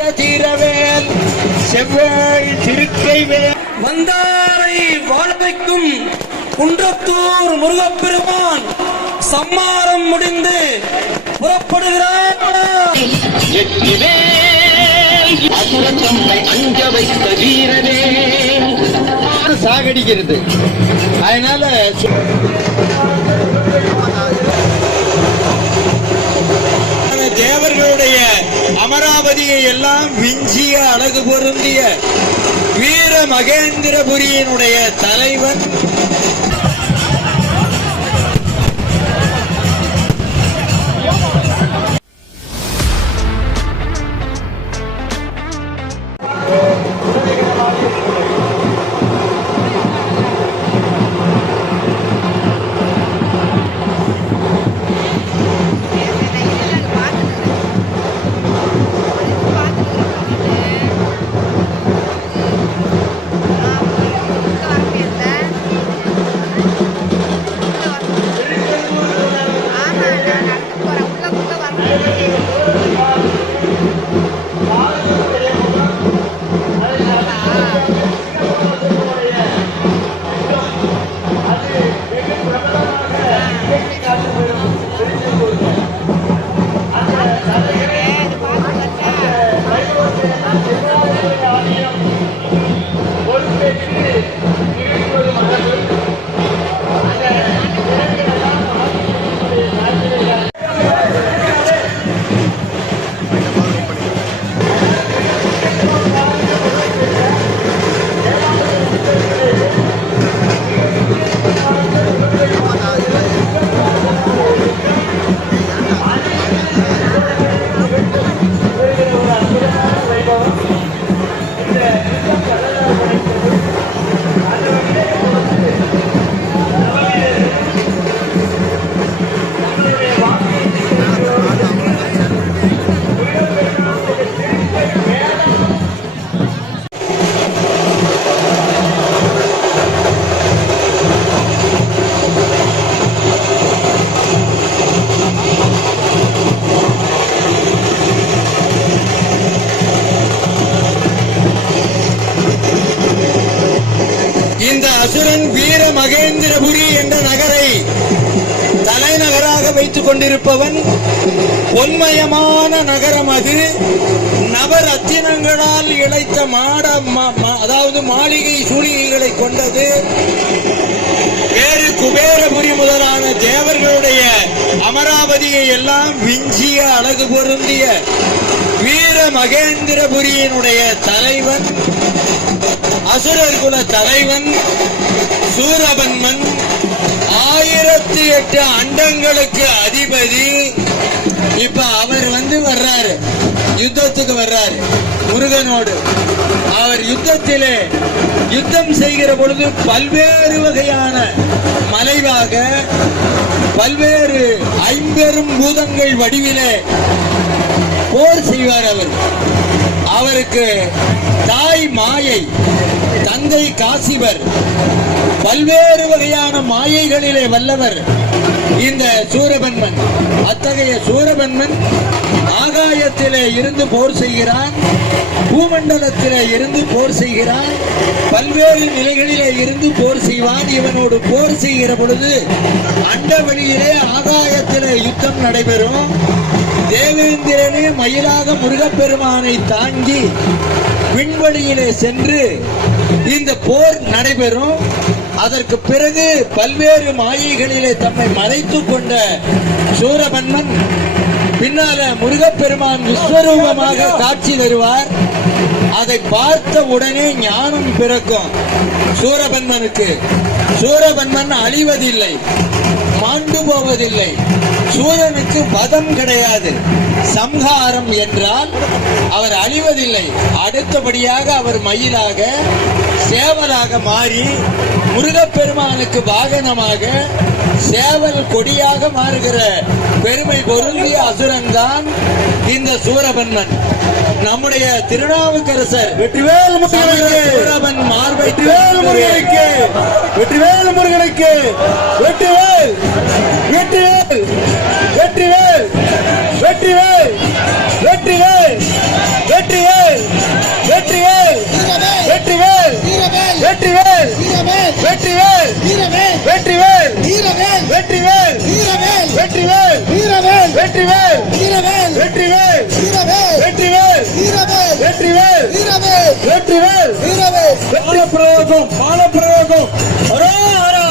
தீரவேல் செவ்வேள் திருக்கைவேல் வந்தாரை வாழ வைக்கும் குன்றத்தூர் முருகப்பெருமான் சம்மாரம் முடிந்து புறப்படுகிறார். அஞ்ச வைத்த வீரனே சாகடிக்கிறது. அதனால தேவர்களுடைய அமராவதியை எல்லாம் விஞ்சிய அழகு பொருந்திய வீர மகேந்திரபுரியினுடைய தலைவன் அசுரன் வீர மகேந்திரபுரி என்ற நகரை தலைநகராக வைத்துக் கொண்டிருப்பவன். பொன்மயமான நகரம் அது. நவரத்தினங்களால் இழைத்த அதாவது மாளிகை சூழிகைகளை கொண்டது. வேறு குபேரபுரி முதலான தேவர்களுடைய அமராவதியை எல்லாம் விஞ்சிய அழகு பொருந்திய வீர மகேந்திரபுரியினுடைய தலைவன், அசுரர் குல தலைவன் சூரபன்மன், 1008 அண்டங்களுக்கு அதிபதி. இப்ப அவர் வர்றாரு, யுத்தத்துக்கு வர்றாரு முருகனோடு. அவர் யுத்தம் செய்கிற பொழுது பல்வேறு வகையான மலைவாக பல்வேறு 50 பூதங்கள் வடிவிலே போர் செய்வார். அவருக்கு தாய் மாயை, தந்தை காசிவர், பல்வேறு வகையான மாயைகளிலே வல்லவர் இந்த சூரபன்மன். அத்தகைய சூரபன்மன் ஆகாயத்திலே இருந்து போர் செய்கிறான், பூமண்டலத்திலே இருந்து போர் செய்கிறான், பல்வேறு நிலைகளிலே இருந்து போர் செய்வான். இவனோடு போர் செய்கிற பொழுது அண்டவெளியிலே ஆகாயத்திலே யுத்தம் நடைபெறும். தேவேந்திரனே மயிலாக முருகப்பெருமானை தாங்கி விண்வெளியிலே சென்று இந்த போர் நடைபெறும். அதற்கு பிறகு பல்வேறு மாயைகளிலே தம்மை மறைத்துக் கொண்ட சூரபன்மன் பின்னால முருகப்பெருமான் விஸ்வரூபமாக காட்சி வருவார். அதை பார்த்த உடனே ஞானம் பிறக்கும் சூரபன்மனுக்கு. சூரபன்மன் அழிவதில்லை, மாண்டு போவதில்லை. சூரனுக்கு வதம் கிடையாது. சம்ஹாரம் என்றால் அவர் அழிவதில்லை. அடுத்தபடியாக அவர் மயிலாக சேவலாக மாறி முருகப்பெருமானுக்கு வாகனமாக சேவல் கொடியாக மாறுகிற பெருமை பொருந்திய அசுரன் தான் இந்த சூரபன்மன். நம்முடைய திருநாவுக்கரசர் வெற்றிவேல் சூரபன் மார்பை வெற்றிவேல் முருகனுக்கு வெற்றிவேல் முருகனுக்கு வெற்றிவேல் வெற்றிவேல் வெற்றிவேல் வெற்றிவேல் வெற்றிவேல் வெற்றிவேல் வெற்றிவேல் வெற்றி பிரயோகம் பால பிரயோகம் அரோஹரா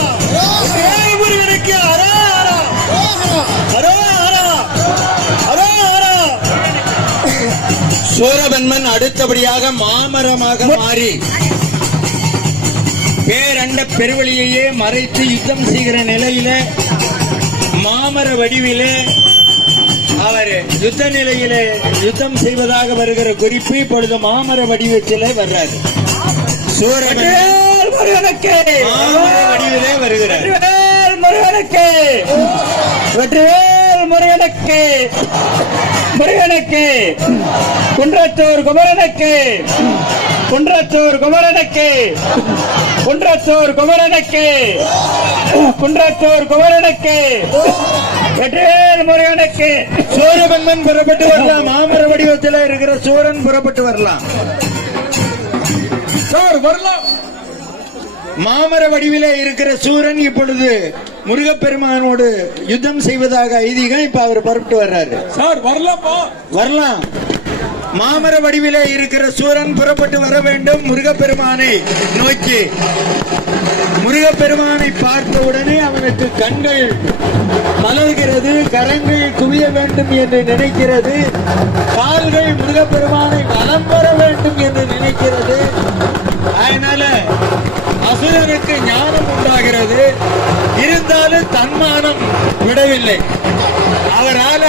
முருகனுக்கு அரோஹரா அரோஹரா அரோஹரா. சூரபன்மன் அடுத்தபடியாக மாமரமாக மாறி பேரண்ட பெருவழியையே மறைத்து யுத்தம் செய்கிற நிலையில மாமர வடிவிலே அவர் யுத்த நிலையிலே யுத்தம் செய்வதாக வருகிற குறிப்பு இப்பொழுது மாமர வடிவத்திலே வர்றாரு. சூரபன்மன் மாமர வடிவிலே வருகிறார். முருகனுக்கு வெற்றிவேல் முருகனுக்கு முருகனுக்கு குன்றத்தூர் குமரனுக்கு குன்றத்தூர் குமரனுக்கு குன்றத்தூர் குமரனுக்கு குன்றத்தூர் குமரனுக்கு வெற்றிவேல் முருகனுக்கு. சூரபன்மன் புறப்பட்டு வரலாம். மாமர வடிவத்தில் இருக்கிற சூரன் புறப்பட்டு வரலாம். வரலாம். மாமர வடிவிலே இருக்கிற சூரன் இப்பொழுது முருகப்பெருமானோடு யுத்தம் செய்வதாக ஐதீகம். இப்ப அவர் புறப்பட்டு வர்றாரு. சார் வரலாம்ப்பா. வரலாம். மாமர வடிவிலே இருக்கிற சூரன் புறப்பட்டு வர வேண்டும் முருகப்பெருமானை நோக்கி. முருகப்பெருமானை பார்த்த உடனே அவனுக்கு கண்கள் மலர்கிறது, கரங்கள் குவிய வேண்டும் என்று நினைக்கிறது, கால்கள் முருகப்பெருமானை வலம் வர வேண்டும் என்று நினைக்கிறது. அதனால அசுரனுக்கு ஞானம் உண்டாகிறது. இருந்தாலும் தன்மானம் விடவில்லை. அவரால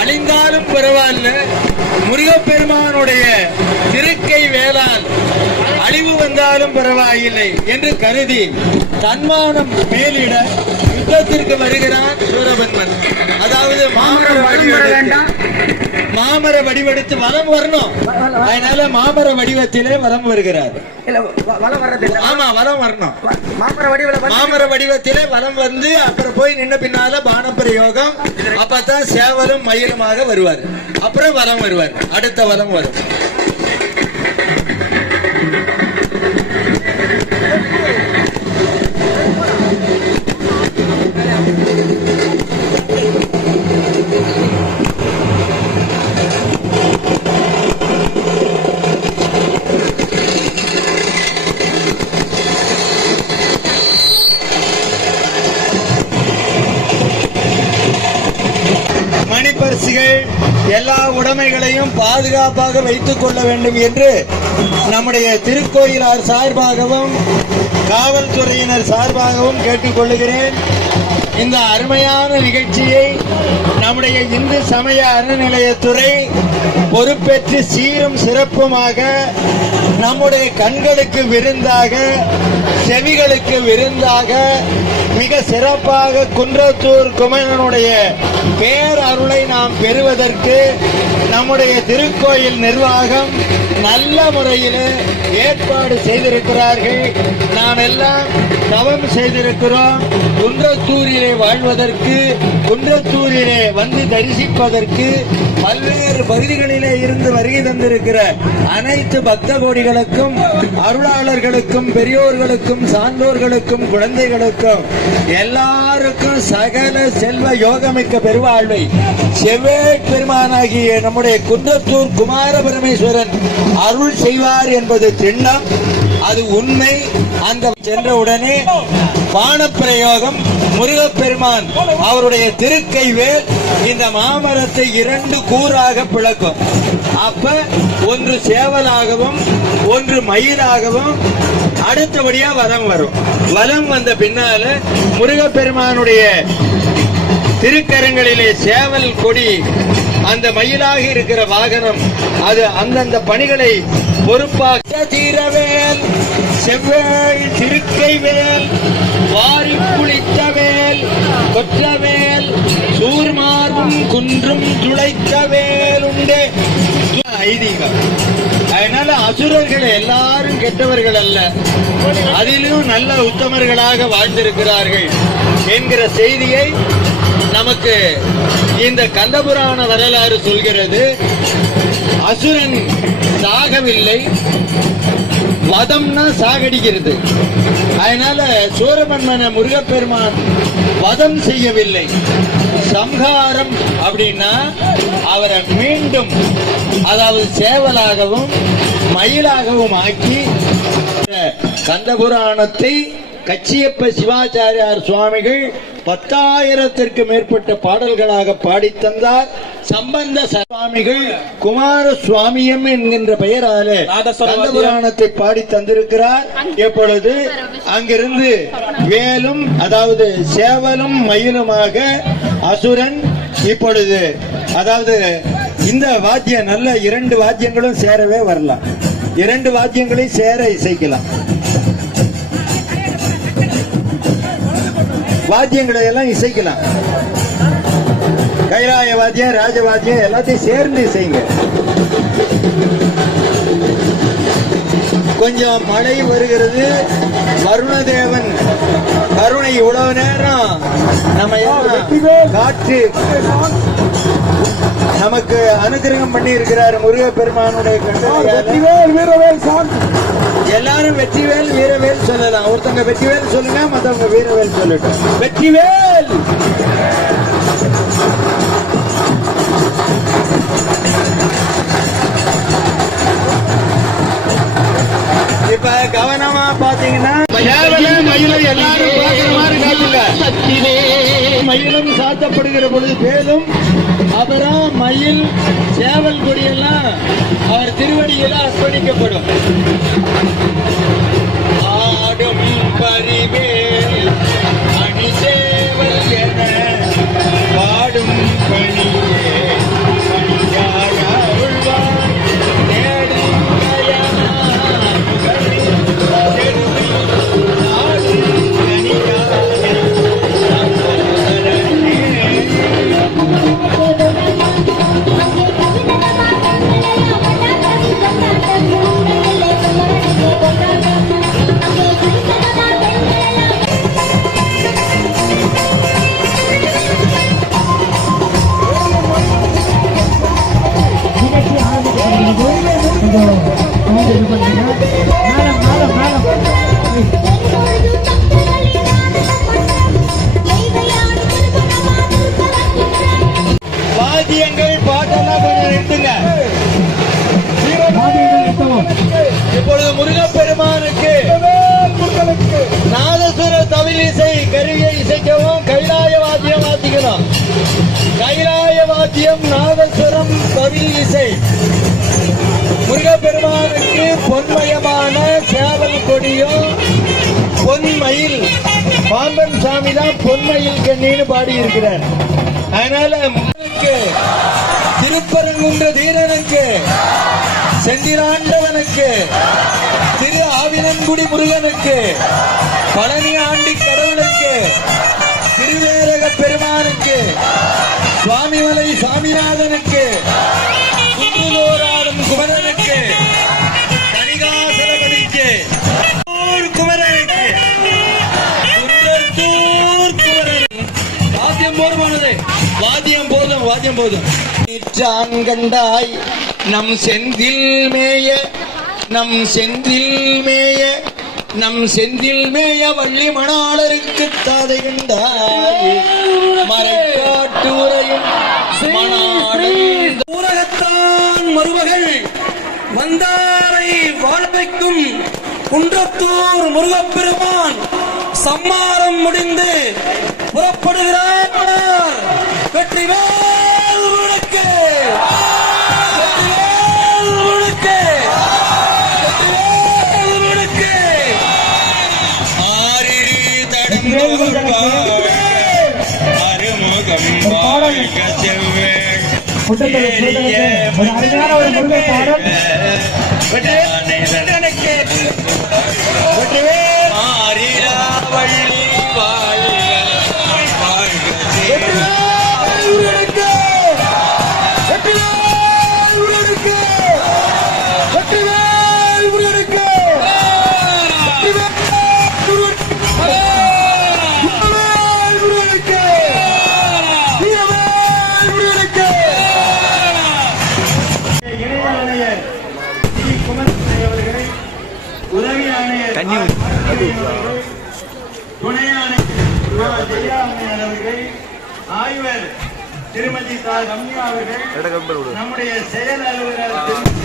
அழிந்தாலும் பரவாயில்ல, முருகப்பெருமானுடைய திருக்கை வேளால் அழிவு வந்தாலும் பரவாயில்லை என்று கருதி தன்மானம் மேலிட யுத்தத்திற்கு வருகிறான் சூரபன்மன். அதாவது மாமர வடிவெடுத்து வலம் வரணும். அதனால மாமர வடிவத்திலே வலம் வருகிறார். ஆமா, வலம் வரணும். மாமர வடிவத்திலே வலம் வந்து அப்புறம் போய் நின்ன பின்னால பானப்பிரயோகம். அப்பதான் சேவலும் மயிலுமாக வருவார். அப்புறம் வலம் வருவார். அடுத்த வலம் வரும். மணிப்பரிசுகள் எல்லா உடைமைகளையும் பாதுகாப்பாக வைத்துக் கொள்ள வேண்டும் என்று நம்முடைய திருக்கோயிலார் சார்பாகவும் காவல்துறையினர் சார்பாகவும் கேட்டுக்கொள்கிறேன். இந்த அருமையான நிகழ்ச்சியை நம்முடைய இந்து சமய அறநிலையத்துறை பொறுப்பேற்று சீரும் சிறப்புமாக நம்முடைய கண்களுக்கு விருந்தாக, செவிகளுக்கு விருந்தாக, மிக சிறப்பாக குன்றத்தூர் குமரனுடைய பேரருளை நாம் பெறுவதற்கு நம்முடைய திருக்கோயில் நிர்வாகம் நல்ல முறையில் ஏற்பாடு செய்திருக்கிறார்கள். நாம் எல்லாம் தவம் செய்திருக்கிறோம். குன்றத்தூரிலே வாழ்வதற்கு, குன்றத்தூரிலே வந்து தரிசிப்பதற்கு பல்வேறு பகுதிகளிலே இருந்து வருகை தந்திருக்கிற அனைத்து பக்த கோடிகளுக்கும், அருளாளர்களுக்கும், பெரியோர்களுக்கும், சான்றோர்களுக்கும், குழந்தைகளுக்கும் எல்லாருக்கும் சகல செல்வ யோகமிக்க பெருவாழ்வை செவ்வேட் பெருமானாகிய நம்முடைய குன்றத்தூர் குமார பரமேஸ்வரன் அருள் செய்வார் என்பது திண்ணம். அது உண்மை. அந்த சென்றவுடனே பானப்பிரயோகம் முருகப்பெருமான் அவருடைய திருக்கை வேல் இந்த மாமரத்தை 2 கூறாக பிளக்கும். அப்ப ஒன்று சேவலாகவும் ஒன்று மயிலாகவும் அடுத்தபடியா வலம் வரும். வலம் வந்த பின்னால முருகப்பெருமானுடைய திருக்கரங்களிலே சேவல் கொடி, அந்த மயிலாக இருக்கிற வாகனம், அது அந்தந்த பணிகளை பொறுப்பாக தீரவேல் செவ்வேள் திருக்கை வேல் வாரி குளித்த வேல் கொற்றவேல் சூர்மார்பும் குன்றும் துளைத்த வேல் உண்டு ஐதீகம். அதனால அசுரர்கள் எல்லாரும் கெட்டவர்கள் அல்ல, அதிலும் நல்ல உத்தமர்களாக வாழ்ந்திருக்கிறார்கள் என்கிற செய்தியை நமக்கு இந்த கந்தபுராண வரலாறு சொல்கிறது. அசுரன் சாகவில்லை, வதம்னா சாகடிக்கிறது. அதனால சூரபன்மன முருகப்பெருமான் வதம் செய்யவில்லை, சம்ஹாரம் அப்படின்னா அவரை மீண்டும், அதாவது சேவலாகவும் மயிலாகவும் ஆக்கி கந்தபுராணத்தை கச்சியப்ப சிவாச்சாரியார் சுவாமிகள் 10,000த்திற்கு மேற்பட்ட பாடல்களாக பாடித்தந்தார். சம்பந்த சுவாமிகள் குமார சுவாமியம் என்கின்ற பெயராலே கந்தபுராணத்தை பாடி தந்திருக்கிறார். எப்பொழுது அங்கிருந்து வேலும், அதாவது சேவலும் மயிலுமாக அசுரன், இப்பொழுது அதாவது இந்த வாத்தியம் நல்ல 2 வாத்தியங்களும் சேரவே வரலாம். 2 வாத்தியங்களையும் சேர இசைக்கலாம். வாத்தியங்களை எல்லாம் இசைக்கலாம். கைலாய வாத்தியம், ராஜவாத்தியம் எல்லாத்தையும் சேர்ந்து இசைங்க. கொஞ்சம் மழை வருகிறது. வருணதேவன் கருணை இவ்வளவு நேரம் நம்ம காற்று நமக்கு அனுகிரகம் பண்ணி இருக்கிறார். முருகப்பெருமானுடைய எல்லாரும் வெற்றிவேல் வீரவேல் சொல்லலாம். ஒருத்தங்க வெற்றிவேல் சொல்லுங்க, மத்தவங்க வீரவேல் சொல்லட்டும். வெற்றிவேல். இப்ப கவனமா பாத்தீங்கன்னா மயிலும் எல்லாரும் பாக்குற மாதிரி காட்டுங்க. மயிலும் சாத்தப்படுகிற பொழுது பேரும் அப்புறம் மயில் சேவல் கொடியெல்லாம் அவர் திருவடியில அர்ப்பணிக்கப்படும். ஆடும் பரிவேல் அணி சேவல் என பாடும் பணியே வாத்தியங்கள் பாட்டெல்லாம் கொஞ்சம் நிறுத்துங்க. இப்பொழுது முருகப்பெருமானுக்கு நாதசுர தவிலிசை கருவியை இசைக்கவும் கைலாய வாத்தியம் வாத்திக்கலாம். கைலாய வாத்தியம், நாதசுரம், தவில் இசை. முருகப்பெருமானுக்கு பொன்மயமான சேவல் கொடியும் பொன்மயில், பாம்பன் சாமி தான் பொன்மயில் கண்ணின்னு பாடி இருக்கிறார். அதனால திருப்பரங்குன்ற தீரனுக்கு, செந்திலாண்டவனுக்கு, திரு ஆவினன்குடி முருகனுக்கு, பழனி ஆண்டி கடவுளுக்கு, திருவேரக பெருமானுக்கு, சுவாமிமலை சாமிநாதனுக்கு, குன்றுதோராடும் குமரனுக்கு, கணிகாசலபதிக்கு, குமரனுக்கு, குன்றத்தூர் குமரன். வாத்தியம் போதுமானது. வாத்தியம் போதும், வாத்தியம் போதும். கண்டாய் நம் செந்தில் மேய, நம் செந்தில் மேய, நம் செந்தில் மேய வள்ளி மணாளருக்கு தாதை கண்டாய் மறைக்காட்டுரையும் ஊரகத்தான் மருமகள் வந்தாரை வாழ வைக்கும் குன்றத்தூர் முருகப்பெருமான் சம்மாரம் முடிந்து புறப்படுகிறார். வெற்றிவேல் முழுக்கு, வெற்றிவேல் முழுக்கு, வெற்றிவேல் முழுக்கு. ஆரிரி தடம்பு அருமுகம் வாழ்க செவ்வே ஆரிரா வள்ளி வாழ்க உதவி ஆணையர் துணை ஆணையர் அவர்கள், ஆய்வர் திருமதி ரம்யா அவர்கள் நம்முடைய செயல் அலுவலர்